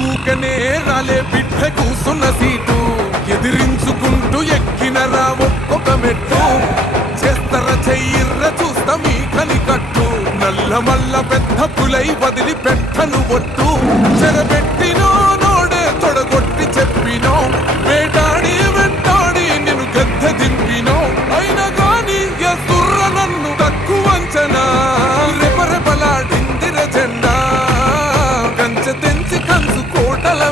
కూకనే రాలే బిడ్డ కూసున్న సీటు ఎదిరించుకుంటూ ఎక్కినరా ఒక్కొక్క మెట్టు చేస్తర చెయ్యిర్ర చూస్తా మీ కనికట్టు నల్ల మల్ల పెద్ద పులై వదిలి పెట్టను ఒట్టు చెరబెట్టినో నోడే తొడగొట్టి చెప్పినో వేటాడి వెంటాడి నిన్ను గద్దె దింపినో అయినా గాని ఎదుర్ర నన్ను తక్కువంచనా రెపరెపలాడిందిర జెండా కంచె తెంచి కంచు కోటల